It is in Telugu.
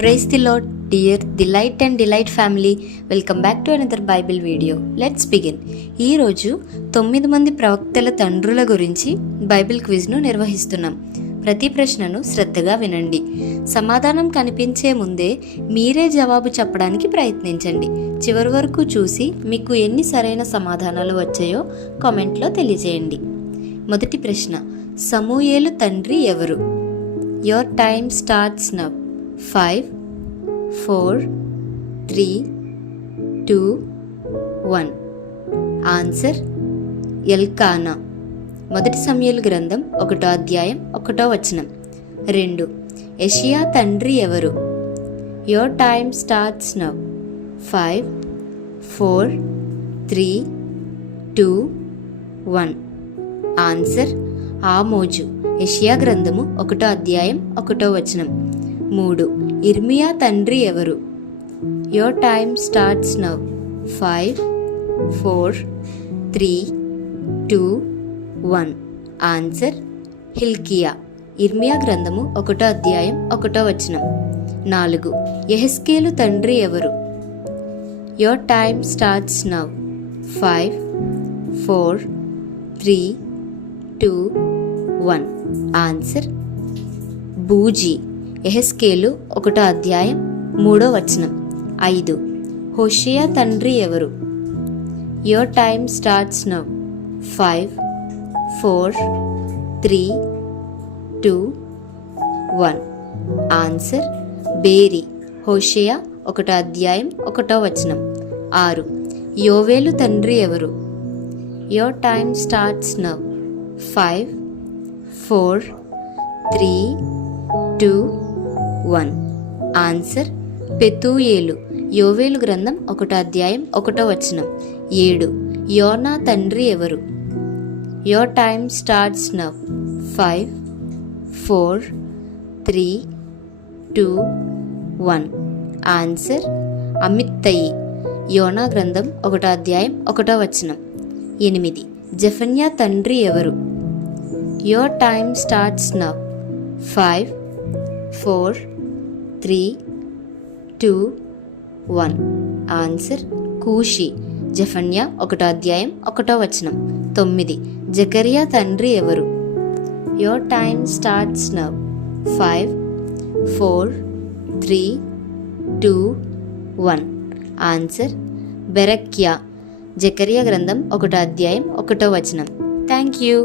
Praise the Lord, dear Delight and Delight family. Welcome back to another Bible video. Let's begin. ఈ రోజు 9 మంది ప్రవక్తల తండ్రుల గురించి బైబిల్ క్విజ్ను నిర్వహిస్తున్నాం. ప్రతి ప్రశ్నను శ్రద్ధగా వినండి. సమాధానం కనిపించే ముందే మీరే జవాబు చెప్పడానికి ప్రయత్నించండి. చివరి వరకు చూసి మీకు ఎన్ని సరైన సమాధానాలు వచ్చాయో కామెంట్లో తెలియజేయండి. మొదటి ప్రశ్న, సమూయేలు తండ్రి ఎవరు? Your time starts now. 5, 4, 3, 2, 1. Answer Elkanah. మొదటి సమూయేలు గ్రంథం 1వ అధ్యాయం 1వ వచనం. 2. యెషయా తండ్రి ఎవరు? Your time starts now. 5, 4, 3, 2, 1. Answer ఆమోజు. యెషయా గ్రంథము 1వ అధ్యాయం 1వ వచనం. 3. ఇర్మియా తండ్రి ఎవరు? Your time starts now. 5, 4, 3, 2, 1. Answer Hilkiah. ఇర్మియా గ్రంథము 1వ అధ్యాయం 1వ వచనం. 4. యెహెజ్కేలు తండ్రి ఎవరు? Your time starts now. 5, 4, 3, 2, 1. Answer బూజీ. యెహెజ్కేలు 1వ అధ్యాయం 3వ వచనం. 5. హోషేయ తండ్రి ఎవరు? Your time starts now. 5, 4, 3, 2, 1. Answer బేరీ. హోషేయ 1వ అధ్యాయం 1వ వచనం. 6. యోవేలు తండ్రి ఎవరు? Your time starts now. 5, 4, 3, 2, 1. Answer పెతూయేలు. యోవేలు గ్రంథం 1వ అధ్యాయం 1వ వచనం. 7. యోనా తండ్రి ఎవరు? Your time starts now. 5, 4, 3, 2, 1. Answer అమిత్తయి. యోనా గ్రంథం 1వ అధ్యాయం 1వ వచనం. 8. జెఫన్యా తండ్రి ఎవరు? Your time starts now. 5, 4, 3, 2, 1. Answer కూషి. జెఫన్యా 1వ అధ్యాయం 1వ వచనం. 9. జకరియా తండ్రి ఎవరు? Your time starts now. 5, 4, 3, 2, 1. Answer బెరక్యా. జకరియా గ్రంథం 1వ అధ్యాయం 1వ వచనం. Thank you.